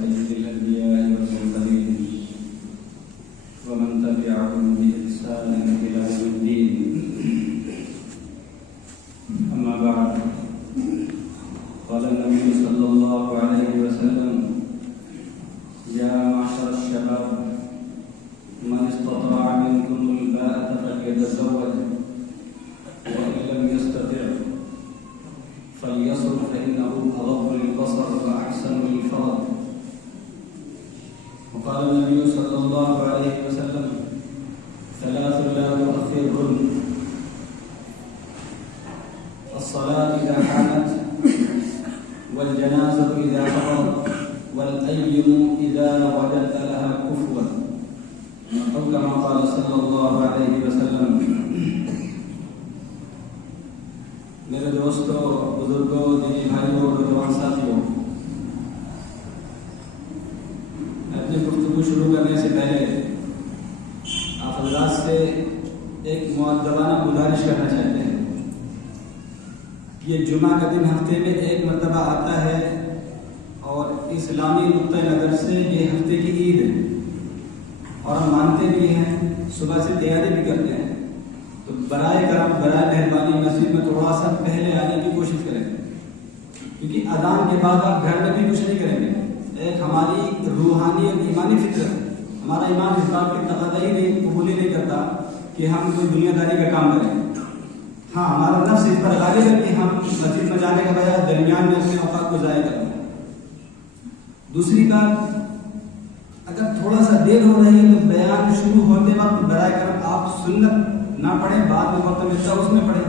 سيد الأنبياء والمرسلين ومن تبعهم بإحسان إلى يوم الدين. أما بعد، قال النبي صلى الله عليه وسلم: يا معشر الشباب من استطاع منكم الباءة فليتزوج وإن لم يستطع فليصم فإنه أغض للبصر وأحسن للفرج. وقال النبي صلى الله عليه وسلم: ثلاث لا تؤخرهن: الصلاة إذا حانت، والجنازة إذا حضرت، والأيم إذا وجدت لها كفوا، أو كما قال صلى الله عليه وسلم. میرے دوستوں، بزرگوں، دینی بھائیوں اور نوجوان ساتھیوں، اپنی گفتگو شروع کرنے سے پہلے آپ حضرات سے ایک مؤدبانہ گزارش کرنا چاہتے ہیں. یہ جمعہ کا دن ہفتے میں ایک مرتبہ آتا ہے اور اسلامی نقطۂ نظر سے یہ ہفتے کی عید ہے اور ہم مانتے بھی ہیں، صبح سے تیاری بھی کرتے ہیں. تو برائے کرم، برائے مہربانی مسجد میں تھوڑا سا پہلے آنے کی کوشش کریں، کیونکہ اذان کے بعد آپ گھر میں بھی کچھ نہیں کریں گے. ایک ہماری روحانی اور ایمانی فطرت، ہمارا ایمان اس بات کی تقاضا ہی نہیں، قبول ہی نہیں کرتا کہ ہم کوئی دنیا داری کا کام کریں. ہاں، ہمارا نفس اس پر غالب ہے کہ ہم مسجد میں جانے کے بجائے درمیان میں اپنے اوقات کو ضائع کریں. دوسری بات، اگر تھوڑا سا دیر ہو رہی ہے تو بیان شروع ہوتے وقت برائے کرم آپ سنت نہ پڑھیں، بعد میں وقت ملتا ہے اس میں پڑھیں،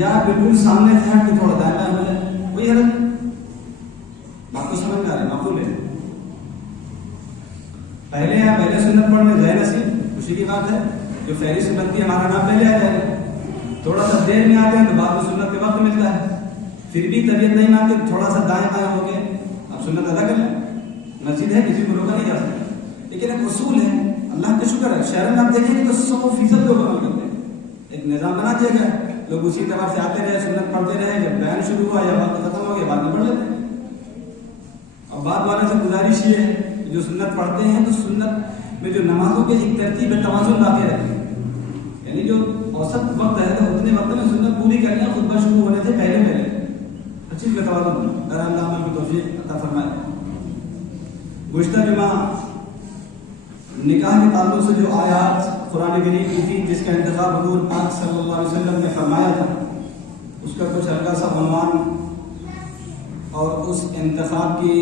یا بالکل سامنے سے ہٹ کے تھوڑا دائیں بائیں ہو جائے، کوئی حرج نہیں. بات کو سمجھ میں آ رہی ہے؟ معقول ہے. پہلے سنت پڑھنے ظاہر نصیب خوشی کی بات ہے. جو فہرست بنتی ہے ہمارا نام پہلے آ جائے گا. تھوڑا سا دیر میں آتے ہیں تو بعد میں سنت کے وقت ملتا ہے. پھر بھی طبیعت نہیں مانتے، تھوڑا سا دائیں بائیں ہو کے آپ سنت ادا کر لیں. مسجد ہے، کسی کو روکا نہیں جا سکتا، لیکن ایک اصول ہے. اللہ کا شکر ہے، شہر میں آپ دیکھیں گے تو 100% لوگ عمل کرتے ہیں. ایک نظام بنا دیا گیا، لوگ اسی طرح سے آتے رہے، سنت پڑھتے رہے. جب بیان شروع ہوا یا وقت ختم ہو گیا، بعد میں پڑھ لیتے ہیں. اور بعد والوں سے گزارش یہ ہے جو سنت پڑھتے ہیں تو سنت میں جو نمازوں کے ایک ترتیب ہے، توازن لاتے رہتے ہیں. یعنی جو اوسط وقت ہے تو اتنے وقت میں سنت پوری کرنی ہے، خطبہ شروع ہونے سے پہلے اچھی کا توازن ہونا. اللہ عمل کی توفیق عطا فرمائے. گزشتہ جمعہ نکاح کے تعلق سے جو آیات قرآن کریم کی تھی، جس کا انتخاب حضور پاک صلی اللہ علیہ وسلم نے فرمایا تھا، اس کا کچھ ہلکا سا عنوان اور اس انتخاب کی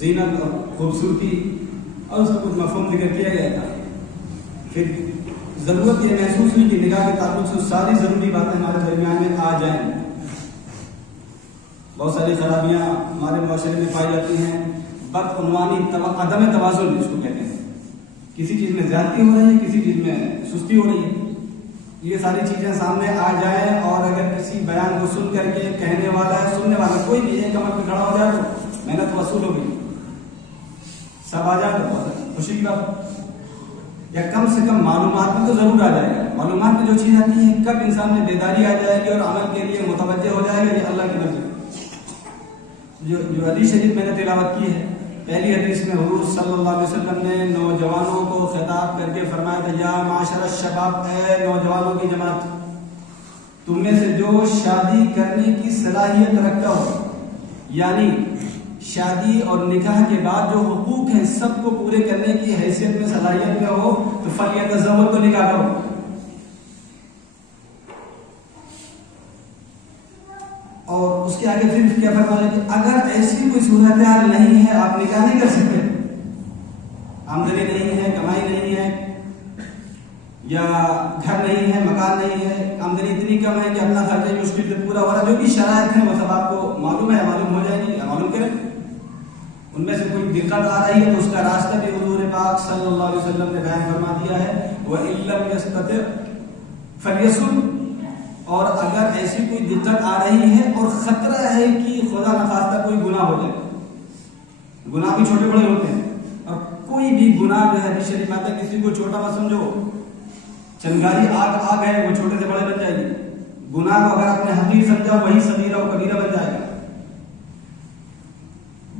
زینت اور خوبصورتی اور اس کا کچھ مفہوم ذکر کیا گیا تھا. پھر ضرورت یہ محسوس ہوئی کہ نکاح کے تعلق سے ساری ضروری باتیں ہمارے درمیان میں آ جائیں. بہت ساری خرابیاں ہمارے معاشرے میں پائی جاتی ہیں. بدعنوانی، عدم توازن جس کو کہتے ہیں، کسی چیز میں زیادتی ہو رہی ہے، کسی چیز میں سستی ہو رہی ہے. یہ ساری چیزیں سامنے آ جائیں اور اگر کسی بیان کو سن کر کے کہنے والا ہے، سننے والا کوئی بھی ایک کمر پہ کھڑا ہو جائے تو محنت وصول ہو گئی، سب آ جائے تو خوشی کی بات. یا کم سے کم معلومات میں تو ضرور آ جائے گا. معلومات میں جو چیز آتی ہے، کب انسان میں بیداری آ جائے گی اور عمل کے لیے متوجہ ہو جائے گا، یہ اللہ کی مرضی. جو حدیث شریف میں نے تلاوت کی ہے، پہلی حدیث میں حضور صلی اللہ علیہ وسلم نے نوجوانوں کو خطاب کر کے فرمایا تھا: یا معاشر الشباب، اے نوجوانوں کی جماعت، تم میں سے جو شادی کرنے کی صلاحیت رکھتا ہو، یعنی شادی اور نکاح کے بعد جو حقوق ہیں سب کو پورے کرنے کی حیثیت میں صلاحیت میں ہو تو فلیتزوج، تو نکاح کرو. اور اس کے آگے پھر کیا فرمایا کہ اگر ایسی کوئی صورتحال نہیں ہے، آپ نکاح نہیں کر سکتے، آمدنی نہیں ہے، کمائی نہیں ہے، یا گھر نہیں ہے، مکان نہیں ہے، آمدنی اتنی کم ہے کہ اپنا خرچہ مشکل سے پورا ہو رہا، جو بھی شرائط ہیں وہ سب آپ کو معلوم ہے، معلوم ہو جائے گی یا معلوم کریں. ان میں سے کوئی دقت آ رہی ہے تو اس کا راستہ بھی حضور پاک صلی اللہ علیہ وسلم نے بیان فرما دیا ہے: وَإِن لَّمْ يَسْتَطِعْ فَلْيَصُمْ. اور اگر ایسی کوئی دقت آ رہی ہے اور خطرہ ہے کہ خدا نخواستہ کوئی گناہ ہو جائے، گناہ بھی چھوٹے بڑے ہوتے ہیں، اور کوئی بھی گناہ جو ہے حدیث شریف میں آتا ہے کسی کو چھوٹا مت سمجھو، چنگاری آگ ہے، وہ چھوٹے سے بڑے بن جائے گی. گناہ کو اگر آپ نے حقیر سمجھا وہی صغیرہ و کبیرہ بن جائے گا.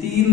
3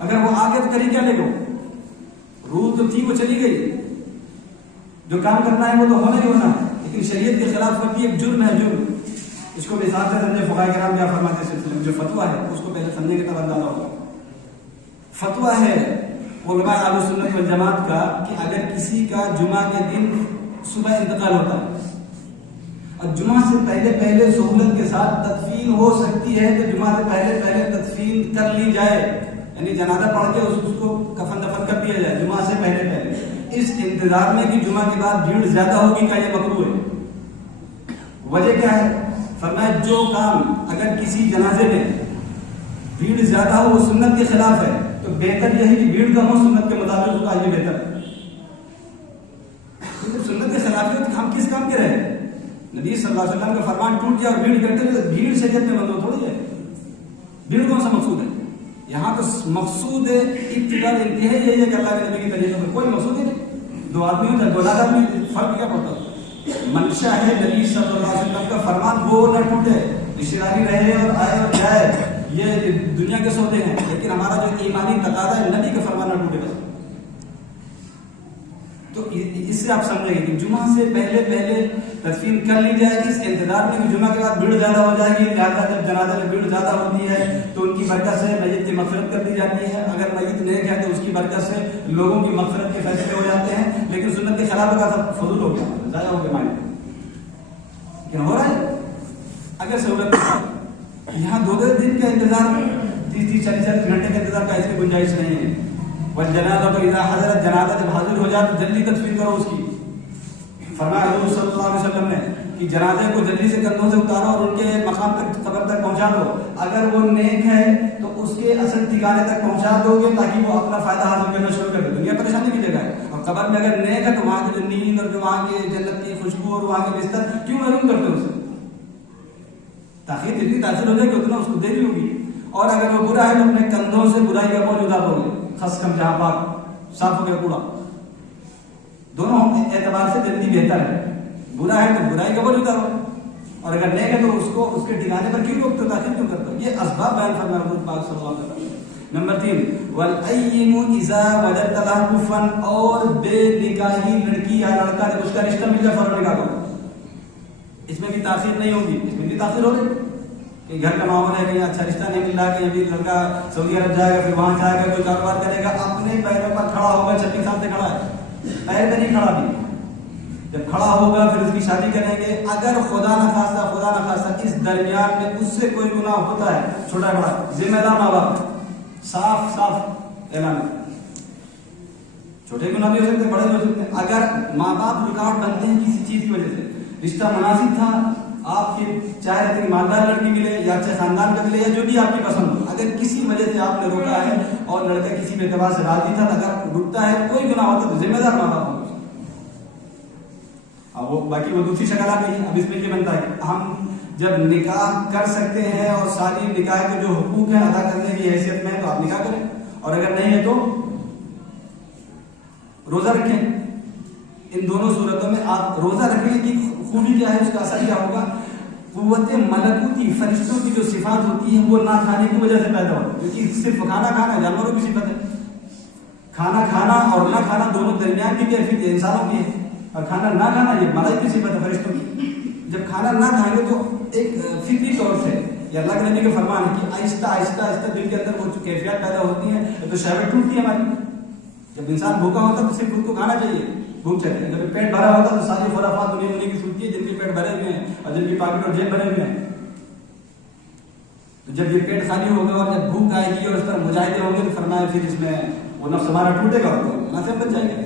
اگر وہ آگے تو کری کیا لے گا؟ روح تو تھی، وہ چلی گئی، جو کام کرنا ہے وہ تو ہونا ہی ہونا ہے، لیکن شریعت کے خلاف ورزی ایک جرم ہے، جرم. اس کو بے ساتھ سمجھے. فقہاء کرام کیا فرماتے ہیں سلسلے میں؟ جو فتویٰ ہے اس کو پہلے سمجھنے کے تب اندازہ ہوگا. فتویٰ ہے علماء اہل سنت والجماعت کا کہ اگر کسی کا جمعہ کے دن صبح انتقال ہوتا ہے اور جمعہ سے پہلے پہلے سہولت کے ساتھ تدفین ہو سکتی ہے تو جمعہ سے پہلے پہلے تدفین کر لی جائے، یعنی جنازہ پڑھ کے اس کو کفن دفن کر دیا جائے جمعہ سے پہلے پہلے، اس انتظار میں کہ جمعہ کے بعد بھیڑ زیادہ ہوگی کا یہ مکروہ ہے. وجہ کیا ہے؟ فرمایا جو کام اگر کسی جنازے میں بھیڑ زیادہ ہو وہ سنت کے خلاف ہے تو بہتر یہ ہے کہ بھیڑ کم ہو، سنت کے مطابق ہوگا، یہ بہتر ہے. سنت کے خلاف ہے تو ہم کس کام کے رہے؟ نبی صلی اللہ علیہ وسلم کا فرمان ٹوٹ گیا اور بھیڑ اکٹھے ہوئی، تو بھیڑ شریعت میں مطلوب تھوڑی ہے. بھیڑ کون سا مقصود ہے یہاں؟ تو مقصود ہے ابتداء انتہا یہی ہے کہ اللہ کے نبی کی طریقے پر کوئی مقصود ہی نہیں. 2 آدمی ہوتا ہے، 2 لاکھ آدمی، فرق کیا پڑتا ہے؟ منشا ہے نبی صلی اللہ علیہ وسلم کا فرمان وہ نہ ٹوٹے، رشتہ داری رہے اور آئے اور جائے، یہ دنیا کے سودے ہیں، لیکن ہمارا جو ایمانی تقاضا ہے نبی کا فرمان نہ ٹوٹے گا. تو اس سے آپ سمجھیں گے کہ جمعہ سے پہلے پہلے تدفین کر لی جائے اس انتظار میں کہ جمعہ کے بعد بھیڑ زیادہ ہو جائے گی، لہٰذا جب جنازہ میں بھیڑ زیادہ ہوتی ہے تو ان کی برکت سے میت کی مغفرت کر دی جاتی ہے. اگر میت نیک ہے تو اس کی برکت سے لوگوں کی مغفرت کے فیصلے ہو جاتے ہیں. لیکن سنت کے خلاف کا سب فضول ہو گیا، ضائع ہو گیا مائنڈ. لیکن ہو رہا ہے اگر سہولت یہاں 2 دن کا انتظار، 30-40 گھنٹے کا انتظار کا اس کی گنجائش نہیں ہے. والجنازہ تو اذا حضرت، جنازہ جب حاضر ہو جائے تو جلدی تدفین کرو اس کی. فرمایا حضور صلی اللہ علیہ وسلم نے کہ جنازے کو جلدی سے کندھوں سے اتارو اور ان کے مقام تک، قبر تک پہنچا دو. اگر وہ نیک ہے تو اس کے اصل ٹھکانے تک پہنچا دو گے تاکہ وہ اپنا فائدہ حاصل کرنا شروع کر دے. دنیا پریشانی کی جگہ ہے، اور قبر میں اگر نیک ہے تو وہاں کی جو نیند اور جو وہاں کی جنت کی خوشبو اور وہاں کے بستر کیوں محروم کرتے ہو اسے؟ تاخیر اتنی تاثیر ہو جائے کہ اتنا اس کو دیری ہوگی. اور اگر وہ برا ہے تو اپنے کندھوں سے برائی کا بوجھ اٹھا دو گے، خس کم جہاں پاک صاف ہو گیا کوڑا. دونوں اعتبار سے جلدی بہتر ہے. برا ہے تو برائی کا بوجھ اتارو، اور اگر نیک ہے تو اس کے ٹھکانے پر کیوں روکتے ہو، تاخیر کیوں کرتے ہو؟ یہ اسباب بیان فرمایا حضور پاک صلی اللہ علیہ وسلم. نمبر 3 والأيم اذا وجدت لها كفا، اور بے نکاحی لڑکی یا لڑکا جب اس کا رشتہ مل جائے فوراً نکاح کرو. اس میں بھی تاخیر نہیں ہوگی. اس میں بھی تاخیر ہو رہی کہ گھر کا ماحول ہے کہ اچھا رشتہ نہیں مل رہا، کہ ابھی لڑکا سعودی عرب جائے گا، پھر وہاں جائے گا، کوئی کاروبار کرے گا، اپنے پیروں پر کھڑا ہوگا. 26 سال سے کھڑا ہے، پیر پہ نہیں کھڑا بھی. جب کھڑا ہوگا پھر اس کی شادی کریں گے. اگر خدا نخواستہ اس درمیان میں اس سے کوئی گناہ ہوتا ہے، چھوٹا بڑا، ذمہ دار ماں باپ، صاف اعلان. چھوٹے گناہ بھی ہو سکتے ہیں، بڑے بھی ہو سکتے ہیں. اگر ماں باپ رکاوٹ بنتے ہیں کسی چیز کی وجہ سے، رشتہ مناسب تھا، آپ کی چاہے اتنی مالدار لڑکی ملے یا اچھے خاندان کا ملے یا جو بھی آپ کی پسند ہو، اگر کسی وجہ سے آپ نے روکا ہے اور لڑکا کسی بھی اعتبار سے راضی تھا، اگر رکتا ہے کوئی گناہ ہوتا تو ذمہ دار ماں باپ ہوں. اب وہ باقی وہ دوسری شکل آ گئی. اب اس میں یہ بنتا ہے کہ ہم جب نکاح کر سکتے ہیں اور ساری نکاح کے جو حقوق ہیں ادا کرنے کی حیثیت میں ہے تو آپ نکاح کریں، اور اگر نہیں ہے تو روزہ رکھیں. ان دونوں صورتوں میں آپ روزہ رکھنے کی خوبی کیا ہے، اس کا اثر کیا ہوگا؟ قوت ملکوتی، فرشتوں کی جو صفات ہوتی ہیں وہ نہ کھانے کی وجہ سے پیدا ہوتی ہے. کیونکہ صرف کھانا کھانا جانوروں کی صفت ہے، کھانا کھانا اور نہ کھانا دونوں درمیان کی کیفیت انسانوں کی ہے، اور کھانا نہ کھانا یہ ملائکہ کی صفت ہے، فرشتوں کی. جب کھانا نہ کھائیں گے تو ایک فطری طور سے یہ اللہ کے نبی کا فرمان ہے کہ آہستہ آہستہ دل کے اندر وہ کیفیات پیدا ہوتی ہیں تو شہوت ٹوٹتی ہے ہماری. جب انسان بھوکا ہوتا ہے تو صرف خود کو کھانا چاہیے، بھوک چاہیے. جب پیٹ بھرا ہوتا ہے تو ساری خرافات دنیا کی سنتی ہے جن کے پیٹ بھرے ہوئے ہیں اور جن کی پاکٹ اور جیب بھرے ہوئے ہیں. تو جب یہ پیٹ خالی ہوگا اور جب بھوک آئے گی اور اس پر مجاہدے ہوں گے تو فرمایا پھر اس میں وہ نفس ہمارا ٹوٹے گا تو نہ سے بچ جائے گا.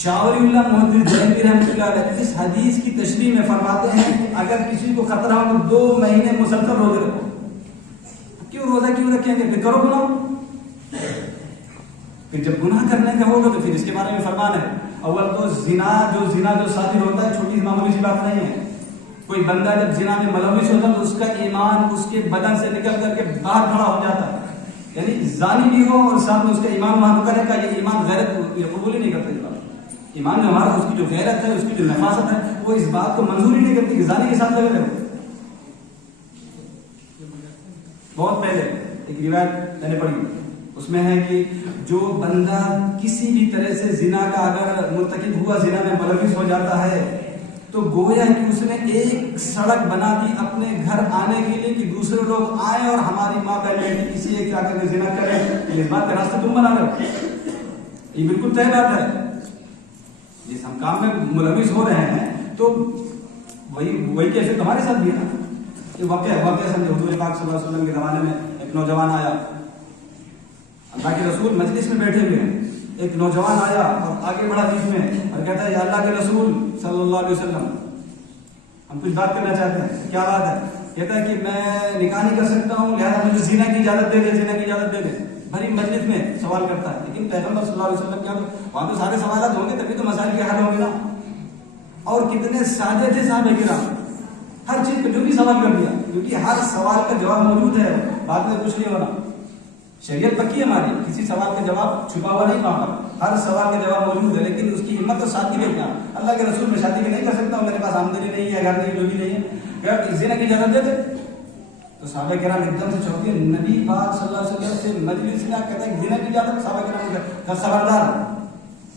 شاوری اللہ محدث دہلوی رحمۃ اللہ علیہ اس حدیث کی تشریح میں فرماتے ہیں کہ اگر کسی کو خطرہ ہو تو 2 مہینے مسلسل روزے رکھو. کیوں روزہ کیوں رکھیں گے؟ پھر کرو گناہ. پھر جب گناہ کرنے کا ہوگا تو پھر اس کے بارے میں فرمان ہے. اول تو زنا جو صادر ہوتا ہے چھوٹی معمولی سی بات نہیں ہے. کوئی بندہ جب زنا میں ملوث ہوتا ہے تو اس کا ایمان اس کے بدن سے نکل کر کے باہر کھڑا ہو جاتا ہے. یعنی زانی بھی ہو اور ساتھ میں اس کا ایمان وہاں کرے کا یہ ایمان غیرت قبول ہی نہیں کرتا. ایمان جو ہمارا اس کی جو غیرت ہے، اس کی جو نفاست ہے، وہ اس بات کو منظور ہی نہیں کرتی کہ زانی کے ساتھ لگے رہو. بہت پہلے ایک روایت میں نے پڑھی، اس میں ہے کہ جو بندہ کسی بھی طرح سے زنا کا اگر مرتکب ہوا، زنا میں ملوث ہو جاتا ہے، تو گویا کہ اس نے ایک سڑک بنا دی اپنے گھر آنے کے لیے کہ دوسرے لوگ آئیں اور ہماری ماں بہن بیٹی کسی ایک جا کر کے زنا کریں، اس بات کا راستہ تم بنا رہے ہو، یہ بالکل طے بات ہے. جس ہم کام میں ملوث ہو رہے ہیں تو وہی کیسے تمہارے ساتھ بھی ہے. یہ واقعہ سمجھے. حضور پاک صلی اللہ علیہ وسلم کے زمانے میں ایک نوجوان آیا، اللہ کے رسول مجلس میں بیٹھے ہوئے ہیں، ایک نوجوان آیا اور آگے بڑھا بیچ میں اور کہتا ہے یا اللہ کے رسول صلی اللہ علیہ وسلم، ہم کچھ بات کرنا چاہتے ہیں. کیا بات ہے؟ کہتا ہے کہ میں نکاح نہیں کر سکتا ہوں، لہذا مجھے زنا کی اجازت دے دے، زنا کی اجازت دے دے. بھری مجلس میں سوال کرتا ہے. لیکن پیغمبر صلی اللہ علیہ وسلم کیا وہاں تو سارے سوالات ہوں گے تبھی تو مسائل کے حل ہوں گے نا. اور کتنے سادے تھے صحابہ کرام، ہر چیز پہ جو بھی سوال کر دیا، کیونکہ ہر سوال کا جواب موجود ہے، بعد میں کچھ نہیں ہونا. شریعت پکی ہے ہماری، کسی سوال کا جواب چھپا ہوا نہیں وہاں پر، ہر سوال کا جواب موجود ہے. لیکن اس کی ہمت اور سادگی میں کیا، اللہ کے رسول میں شادی بھی نہیں کر سکتا ہوں، میرے پاس آمدنی نہیں ہے، گھر نہیں، جو بھی نہیں ہے، زنا کی اجازت دے دے. تو صحابہ کرام ایک دم سے چوکے. نبی پاک صلی اللہ علیہ وسلم سے مجلس میں کہتا ہے زنا کی اجازت. صحابہ کرام کا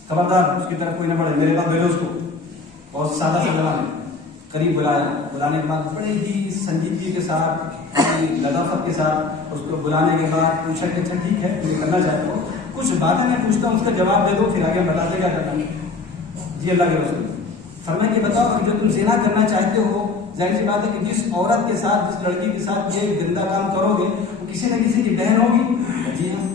خبردار اس کی طرف کوئی نہ بڑھے، میرے پاس بھیجو اس کو. بہت سادہ سا زبان ہے. قریب بلایا، بلانے کے بعد بڑے ہی سنجیدگی کے ساتھ، لطافت کے ساتھ اس کو بلانے کے بعد پوچھا کہ اچھا ٹھیک ہے یہ کرنا چاہتے ہو، کچھ باتیں میں پوچھتا ہوں اس کا جواب دے دو، پھر آگے بتا دے کیا کرنا ہے. جی اللہ کے رسول فرمائیں کہ بتاؤ جو تم زنا کرنا چاہتے ہو، ظاہر سی بات ہے کہ جس عورت کے ساتھ، جس لڑکی کے ساتھ یہ گندہ کام کرو گے وہ کسی نہ کسی کی بہن ہوگی، جی ہاں،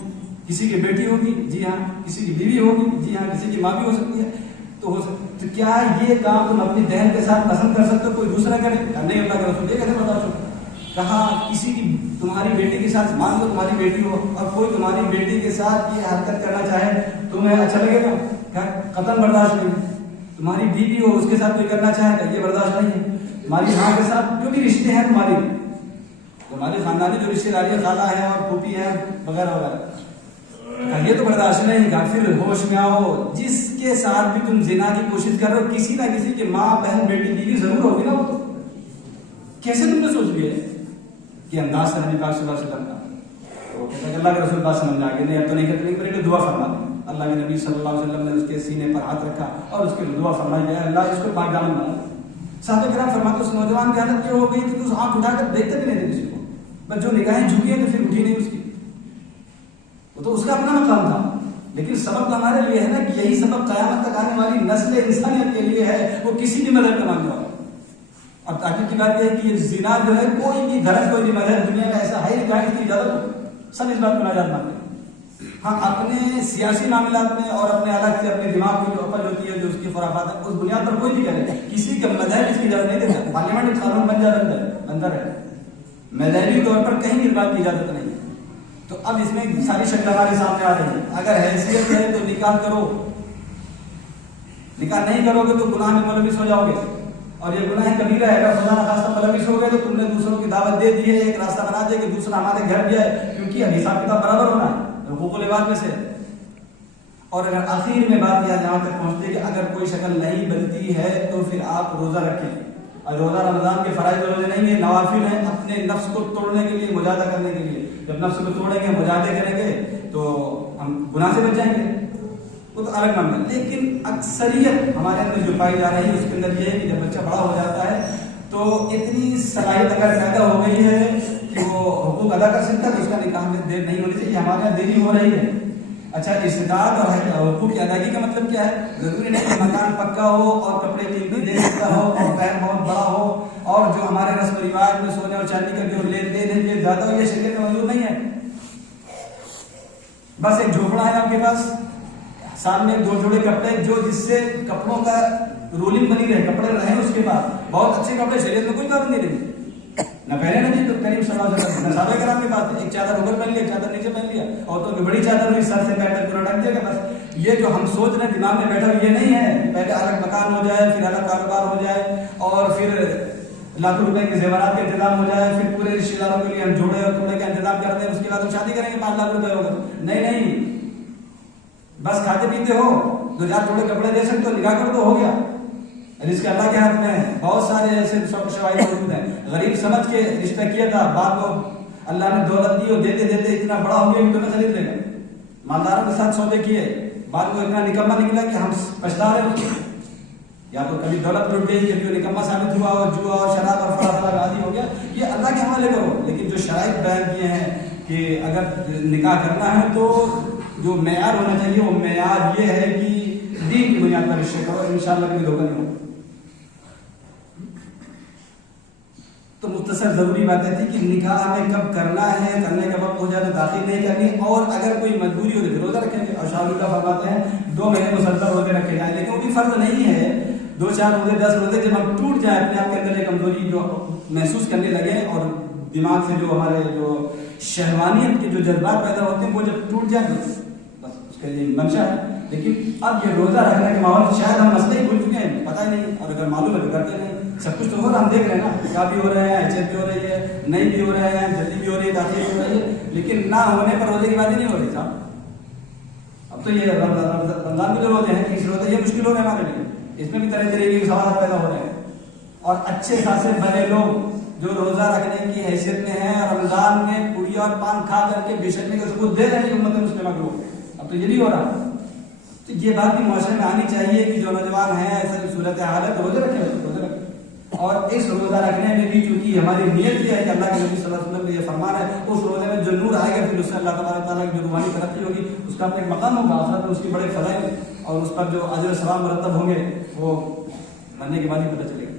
کسی کی بیٹی ہوگی، جی ہاں، کسی کی بیوی ہوگی، جی ہاں، کسی کی ماں بھی ہو سکتی ہے. تو کیا یہ کام تم اپنی بہن کے ساتھ پسند کر سکتے ہو کوئی دوسرا کرے؟ نہیں اللہ کے رسول. یہ کیسے بتا سکتے؟ کہا کسی کی تمہاری بیٹی کے ساتھ، مان لو تمہاری بیٹی ہو اور کوئی تمہاری بیٹی کے ساتھ یہ حرکت کرنا چاہے تمہیں اچھا لگے گا؟ قطعاً برداشت نہیں. تمہاری بیوی ہو اس کے ساتھ کوئی کرنا چاہے گا؟ یہ برداشت نہیں ہے. تمہاری ماں کے ساتھ جو بھی رشتے ہیں تمہاری خاندانی جو رشتے داری ہے، خالہ ہے اور پھوپھی ہے وغیرہ وغیرہ، یہ تو برداشت نہیں. کہا پھر ہوش میں آؤ، جس کے ساتھ بھی تم زنا کی کوشش کر رہے ہو کسی نہ کسی کے ماں بہن بیٹی بیوی ضرور ہوگی نا. وہ تو کیسے تم نے سوچ لیا کہ انداز ہے نبی پاک صلی اللہ علیہ وسلم کا؟ تو کہتا ہے کہ اللہ کے رسول بات سمجھ آ گئی. نہیں اب تو نہیں کرتے، لیکن میرے لیے دعا فرما دیں. اللہ کے نبی صلی اللہ علیہ وسلم نے اس کے سینے پر ہاتھ رکھا اور اس کے لیے دعا فرمائی کہ اللہ اس کو پاک دامن بنا. صحابہ کرام فرماتے اس نوجوان کی حالت یہ ہو گئی تھی کہ اس آنکھ اٹھا کر دیکھتے بھی نہیں تھے کسی کو، بس جو نگاہیں جھکی ہیں تو پھر اٹھی نہیں اس کی. وہ تو اس کا اپنا مقام تھا، لیکن سبب ہمارے لیے ہے نا کہ یہی سبب قیامت تک آنے والی نسل انسانیت کے لیے ہے، وہ کسی بھی مذہب کا ماننے والا. اب تاکید کی بات یہ ہے کہ یہ زنا جو ہے کوئی بھی دھرم، کوئی بھی مذہب دنیا میں ایسا ہے نہیں کہ اجازت ہو، سب اس بات کو ناجائز مانتے ہیں. ہاں اپنے سیاسی معاملات میں اور اپنے الگ سے اپنے دماغ کی جو اپج ہوتی ہے، جو اس کی خرافات ہے، اس بنیاد پر کوئی بھی کرے، کسی کا مذہب اس کی اجازت نہیں دیتا. پارلیمنٹ میں قانون بن جائے بندر ہے، مذہبی طور پر کہیں اس بات کی اجازت نہیں ہے. تو اب اس میں ساری شکل ہمارے سامنے آ رہی ہے. اگر حیثیت ہے تو نکاح کرو، نکاح نہیں کرو گے تو گناہ میں ملوث ہو جاؤ گے، اور یہ گناہ کبیرہ ہے. اگر خدا نخواستہ ملوث ہو گئے تو تم نے دوسروں کی دعوت دے دی ہے، ایک راستہ بنا دیا کہ دوسرا ہمارے گھر بھی آئے، کیونکہ اب حساب کتاب برابر ہونا ہے حقوق العباد میں سے. اور اگر آخر میں بات یہ جہاں تک پہنچتی ہے کہ اگر کوئی شکل نہیں بنتی ہے تو پھر آپ روزہ رکھیں. اور روزہ رمضان کے فرائض روزے نہیں ہیں، نوافل ہیں، اپنے نفس کو توڑنے کے لیے، مجاہدہ کرنے کے لیے. جب نفس کو توڑیں گے، مجاہدے کریں گے تو ہم گناہ سے بچ جائیں گے، وہ تو الگ معاملہ ہے. لیکن اکثریت ہمارے اندر جو پائی جا رہی ہے اس کے اندر یہ ہے کہ جب بچہ بڑا ہو جاتا ہے تو اتنی صلاحیت اگر پیدا ہو گئی ہے کہ وہ حقوق ادا کر سکتا ہے تو اس کا نکاح میں دیر نہیں ہونی چاہیے. ہمارے یہاں دیری ہو رہی ہے. اچھا استطاعت اور حقوق کی ادائیگی کا مطلب کیا ہے؟ ضروری نہیں کہ مکان پکا ہو اور کپڑے قیمتی دے سکتا ہو اور پیر بہت بڑا ہو اور جو ہمارے رسم و رواج میں سونے اور چاندی کا جو لین دین ہے یہ زیادہ ہو، یہ شریعت میں موجود نہیں ہے. بس ایک جھوپڑا ہے آپ کے پاس، سامنے 2 جوڑے کپڑے جو جس سے کپڑوں کا رولنگ بنی رہے، کپڑے رہے اس کے بعد بہت اچھے کپڑے، شریعت میں کوئی پابندی نہیں رہی. نہ پہلے نبی تو کریم صلی اللہ علیہ وسلم نہ صحابہ کرام کے پاس ایک چادر اوپر پہن لیا، چادر نیچے پہن لیا، اور تو بڑی چادر ہوئی سر سے پیر تک پورا ڈھک دے گا. بس یہ جو ہم سوچ رہے ہیں دماغ میں بیٹھا یہ نہیں ہے. پہلے الگ مکان ہو جائے، پھر الگ کاروبار ہو جائے، اور پھر لاکھوں روپے کے زیورات کا انتظام ہو جائے، پھر پورے رشتے داروں کے لیے ہم جوڑے اور توڑے کا انتظام کر دیں، اس کے بعد ہم شادی کریں گے 5 لاکھ روپے ہوگا. نہیں، بس کھاتے پیتے ہو 2-4 جوڑے کپڑے دے سکتے ہو، نکاح کر دو، ہو گیا. رزق اللہ کے ہاتھ میں ہے. بہت سارے ایسے شواہد موجود ہیں. غریب سمجھ کے رشتہ کیا تھا، بعد کو اللہ نے دولت دی اور دیتے دیتے اتنا بڑا ہو گیا کہ تمہیں خرید لے گا. مالداروں کے ساتھ سودے کیے، بعد میں اتنا نکما نکلا کہ ہم پچھتا رہے، یا تو کبھی دولت لٹ گئی، کبھی وہ نکما ثابت ہوا اور جوا اور شراب اور فلاں فلاں عادی ہو گیا، یہ اللہ کے حوالے کرو. لیکن جو شرائط بیان کیے ہیں کہ اگر نکاح کرنا ہے تو جو معیار ہونا چاہیے وہ معیار یہ ہے کہ دین کی بنیاد پر رشتے کرو، انشاءاللہ کبھی دھوکہ نہیں ہوگا. تو مختصر ضروری باتیں تھی کہ نکاح ہمیں کب کرنا ہے، کرنے کا وقت ہو جائے تو داخل نہیں کرنی، اور اگر کوئی مجبوری ہو تو روزہ رکھیں گے. اور شاہ اللہ فرماتے ہیں 2 مہینے مسلسل روزے رکھے جائیں، لیکن وہ بھی فرض نہیں ہے 2-4 روزے 10 روزے. جب ہم ٹوٹ جائیں اپنے آپ کے اندر ایک کمزوری جو محسوس کرنے لگے اور دماغ سے جو ہمارے جو شہوانیت کے جو جذبات پیدا ہوتے ہیں وہ جب ٹوٹ جائیں بس اس کے لیے منشا ہے. لیکن اب یہ روزہ رکھنے کے ماحول شاید ہم مسئلے ہی بھول چکے ہیں، پتہ ہی نہیں، اور اگر معلوم ہے تو کرتے نہیں. سب کچھ تو ہو رہا، ہم دیکھ رہے ہیں نا، کیا بھی ہو رہے ہیں، حیثیت بھی ہو رہی ہے، نہیں بھی ہو رہے ہیں، جلدی بھی ہو رہی ہے، تاخیر ہو رہی ہے، لیکن نہ ہونے پر روزے کی بات ہی نہیں ہو رہی صاحب. اب تو یہ رمضان کے جو روزے ہیں، اس روزے یہ مشکل ہو رہے ہیں ہمارے لیے، اس میں بھی طرح طرح کے سوالات پیدا ہو رہے ہیں. اور اچھے خاصے بڑے لوگ جو روزہ رکھنے کی حیثیت میں ہیں، رمضان میں پوری اور پان کھا کر کے بے شرمی کا ثبوت دے رہے ہیں امت مسلمہ کو. اب تو یہ نہیں ہو رہا. تو یہ بات بھی معاشرے میں آنی چاہیے کہ جو نوجوان ہیں ایسے صورت حال ہے تو روزے رکھیں، روزے رکھیں. اور اس روزہ رکھنے میں بھی چونکہ ہماری نیت یہ ہے کہ اللہ کے نبی صلی اللہ علیہ وسلم نے یہ فرمان ہے، اس روزے میں جو نور آئے گا پھر اس سے اللہ تبارک تعالیٰ کی جو روحانی ترقی ہوگی اس کا اپنا ایک مقام ہوگا، آخرت میں اس کی بڑے فضائل اور اس پر جو اجر و ثواب مرتب ہوں گے وہ مرنے کے بعد ہی پتہ چلے گا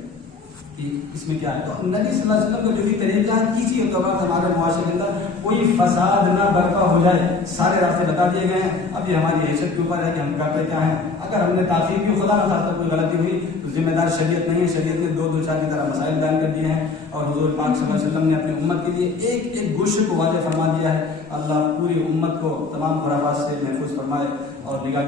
کہ اس میں کیا ہے. تو نبی صلی اللہ علیہ وسلم کا جو بھی طریقہ کسی اعتبار سے ہمارے معاشرے کے اندر کوئی فساد نہ برپا ہو جائے، سارے راستے بتا دیے گئے ہیں. اب یہ ہماری حیثیت کے اوپر ہے کہ ہم کرتے کیا ہیں. اگر ہم نے تاخیر کی، خدا نہ خاصہ کوئی غلطی ہوئی تو ذمہ دار شریعت نہیں ہے. شریعت نے 2-2-4 کی طرح مسائل بیان کر دیے ہیں اور حضور پاک صلی اللہ علیہ وسلم نے اپنی امت کے لیے ایک ایک گوشے کو واضح فرما دیا ہے. اللہ پوری امت کو تمام خرافات سے محفوظ فرمائے اور نگاہ